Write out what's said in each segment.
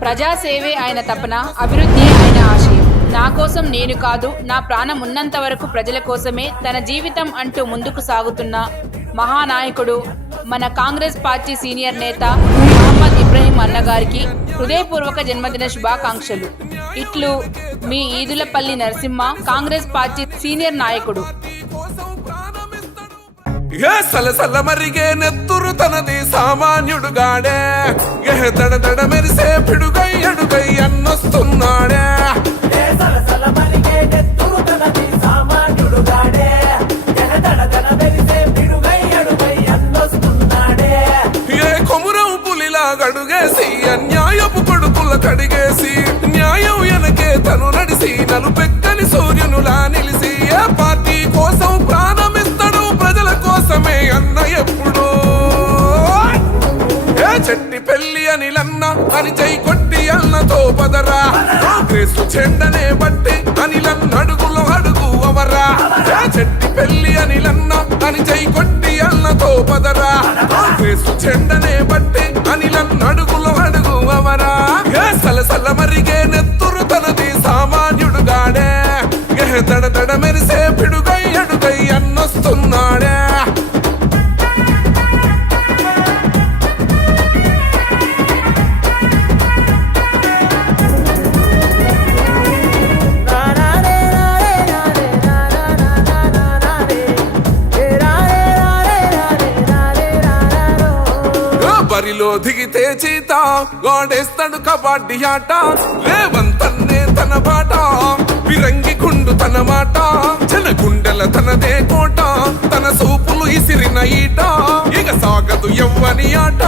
ప్రజాసేవే ఆయన తపన అభివృద్ధి ఆయన ఆశయం. నా కోసం నేను కాదు నా ప్రాణం ఉన్నంత వరకు ప్రజల కోసమే తన జీవితం అంటూ ముందుకు సాగుతున్న మహానాయకుడు మన కాంగ్రెస్ పార్టీ సీనియర్ నేత మహమ్మద్ ఇబ్రహీం అన్నగారికి హృదయపూర్వక జన్మదిన శుభాకాంక్షలు. ఇట్లు మీ ఈదులపల్లి నరసింహ కాంగ్రెస్ పార్టీ సీనియర్ నాయకుడు. ఏ సలసల మరిగే నెత్తురు తనది సామాన్యుడుగాడే. ఏ దడ దడ మెరిసే పిడుగై అడుగై అన్నొస్తున్నాడే. చెండనే బట్టి అనిలన్న అడుగులు అడుగు అవరా. చెట్టి పెళ్ళి అనిలన్న అని చెయ్యి కొట్టి అన్నతో పదరా. కాంగ్రెస్ చెండనే బట్టి అనిలన్న అడుగులు అడుగు అవరా. సలసల మరిగే నెత్తురు తనది సామాన్యుడుగాడే. ఏ దడ దడ మెరిసే పిడుగై అడుగై అన్నొస్తున్నాడే. బరిలో దిగితే చీత గోడేస్తాడు కబడ్డీ ఆట. రేవంతన్నే తన బాట విరంగి గుండు తన మాట. జన గుండెల తనదే కోట తన సూపులు ఇసిరిన ఈట. ఇక సాగదు ఎవ్వని ఆట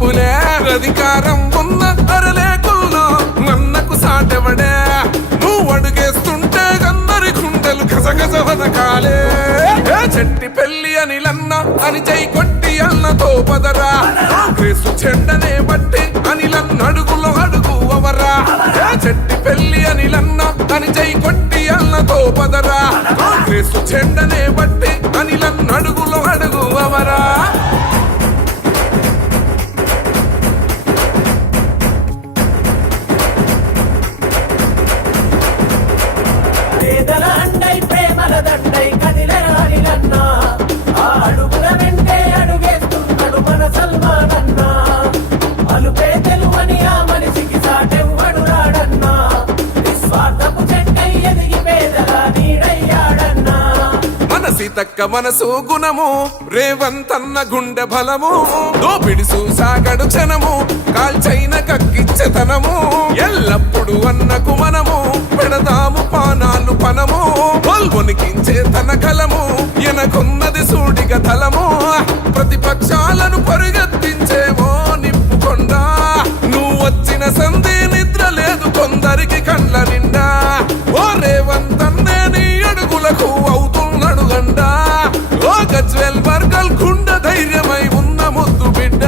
తప్పులే అధికారం ఉన్న అరలేకుల్లో నన్నకు సాటెవడే. నువ్వు అడుగేస్తుంటే అందరి గుండెలు గజగజ వనకాలే. చెట్టి పెళ్ళి అనిలన్న అని చెయ్యి కొట్టి అన్నతో పదరా. కాంగ్రెస్ చెండనే బట్టి అనిలన్న అడుగులో అడుగు అవరా చెట్టి పెళ్ళి అనిలన్న అని చెయ్యి కొట్టి అన్నతో పదరా. కాంగ్రెస్ చెండనే బట్టి అనిలన్న అడుగులో అడుగు అవరా సీతక్క మనసు గుణము రేవంతన్న గుండె బలము దోపిడి సాగడు క్షణము కాల్చైన కక్కిచ్చతనము ఎల్లప్పుడు అన్నకు మనము పెడదాము పానాలు పనము పల్వనికించే తన కలము ఎనకున్నది సూడిగ తలము. ప్రతిపక్షాలను కొందరికి కండ్ల నిండా. ఓ రేవంతన్నే నీ అడుగులకు అవుతున్నాడు గండ. ఓ గజ్వెల్ వర్గల్ గుండ ధైర్యమై ఉన్న ముద్దు బిడ్డ.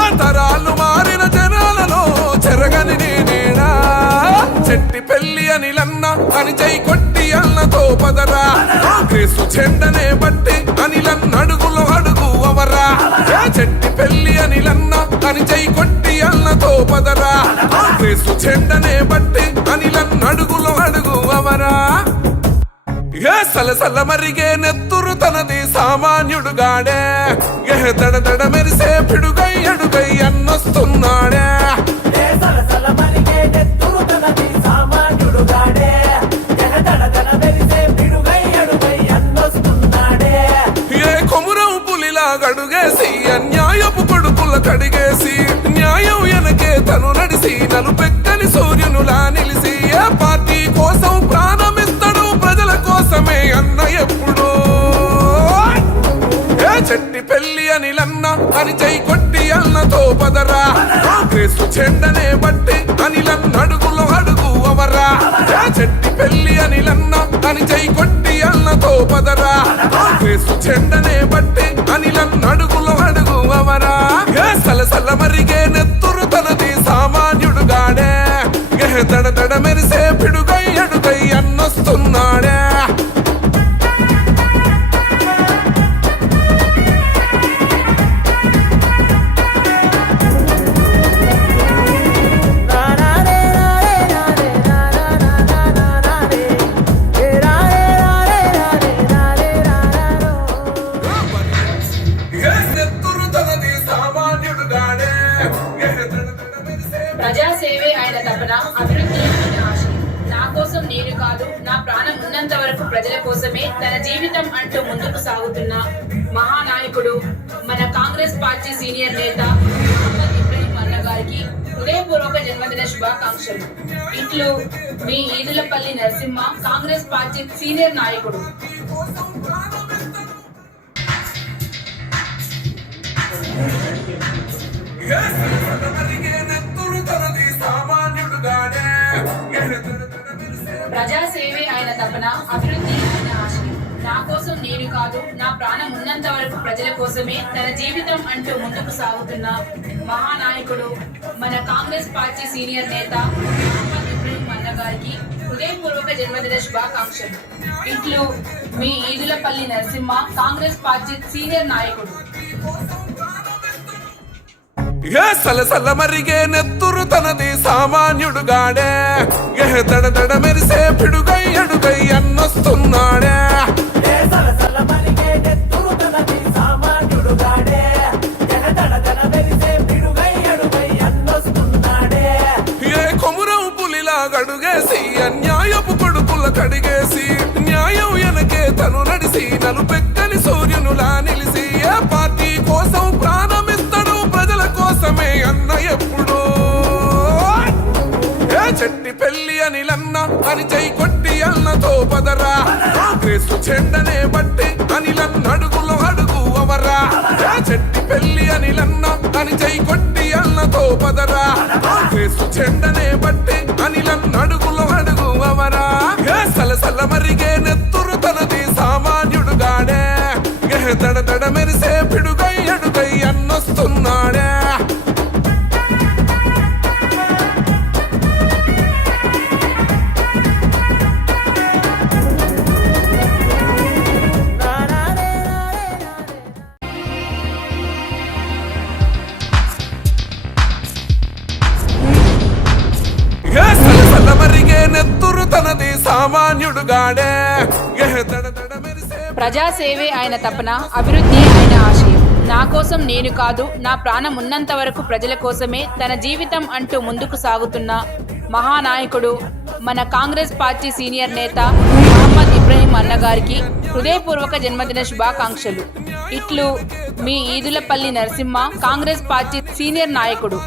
ఆ తరాలు మారిన జనాలలో చెరగని నేనేడా చెట్టి పెళ్ళి అనిలన్న అని చై కొట్టి అన్నతో పదరా. క్రీస్తు చెండనే బట్టి అనిలన్న అడుగులో అడుగు అవరా. చెట్టి పెళ్ళి అనిలన్న అని చై కొట్టి అన్నతో పదరా. కాంగ్రెస్ చెండనే బట్టి అనిలన్న అడుగులో అడుగు అవరా. ఏ సలసల మరిగే నెత్తురు తనది సామాన్యుడుగాడే. ఏ దడ దడ మెరిసే పిడుగై అడుగై అన్నొస్తున్నాడే. అని చై కొట్టి అన్నతో పదరా. కాంగ్రెస్ చెండనే బట్టి అనిలన్న అడుగులు అడుగు అవరా చెట్టి పెళ్ళి అనిలన్న అని చై కొట్టి అన్నతో పదరా. కాంగ్రెస్ చెండనే బట్టి అనిలన్న అడుగులు అడుగు అవరా ఏ తన జీవితం అంటూ ముందుకు సాగుతున్న మహానాయకుడు మన కాంగ్రెస్ పార్టీ సీనియర్ నేత మహమ్మద్ ఇబ్రహీం అన్న గారికి హృదయపూర్వక జన్మదిన శుభాకాంక్షలు. ఇట్లు మీ ఈదులపల్లి నరసింహ కాంగ్రెస్ పార్టీ సీనియర్ నాయకుడు. ప్రజాసేవే ఆయన తపన అభివృద్ధి నా కోసం నేను కాదు నా ప్రాణం ఉన్నంత వరకు ప్రజల కోసమే తన జీవితం అంటూ ముందుకు సాగుతున్న మహానాయకుడు మన కాంగ్రెస్ పార్టీ సీనియర్ నేత మహమ్మద్ ఇబ్రహీం అన్న గారికి హృదయపూర్వక జన్మదిన శుభాకాంక్షలు. ఇట్లు మీ ఈదులపల్లి నరసింహ కాంగ్రెస్ పార్టీ సీనియర్ నాయకుడు. ఏ సలసల మరిగే నెత్తురు తనది సామాన్యుడు గాడే. ఏ దడ మెరిసే పిడుగై అడుగై అన్నొస్తున్నాడే. పులిలా గడుగేసి అన్యాయపు కొడుకుల కడిగేసి న్యాయం వెనకే తను నడిసి నలుపెక్కని సూర్యునులా నిలిసి ఏ పార్టీ కోసం ప్రాణమిస్తాడు ప్రజల కోసమే అన్న ఎప్పుడు. ఏ చెట్టి పెళ్ళి అనిలన్న అని చెయ్యి కొట్టి అన్నతో పదరా. కాంగ్రెస్ చెండనే బట్టి అనిలన్న అడుగులు అడుగు అవరా చెట్టి పెళ్ళి అనిలన్న అని చేయి కొట్టి అన్నతో పదరా. కాంగ్రెస్ చెండనే బట్టి అనిలన్న అడుగు తనది సామాన్యుడు ప్రజాసేవే ఆయన తపన అభివృద్ధి ఆయన ఆశయం. నా కోసం నేను కాదు నా ప్రాణం ఉన్నంత వరకు ప్రజల కోసమే తన జీవితం అంటూ ముందుకు సాగుతున్న మహానాయకుడు మన కాంగ్రెస్ పార్టీ సీనియర్ నేత మహమ్మద్ ఇబ్రహీం అన్నగారికి హృదయపూర్వక జన్మదిన శుభాకాంక్షలు. ఇట్లు మీ ఈదులపల్లి నరసింహ కాంగ్రెస్ పార్టీ సీనియర్ నాయకుడు.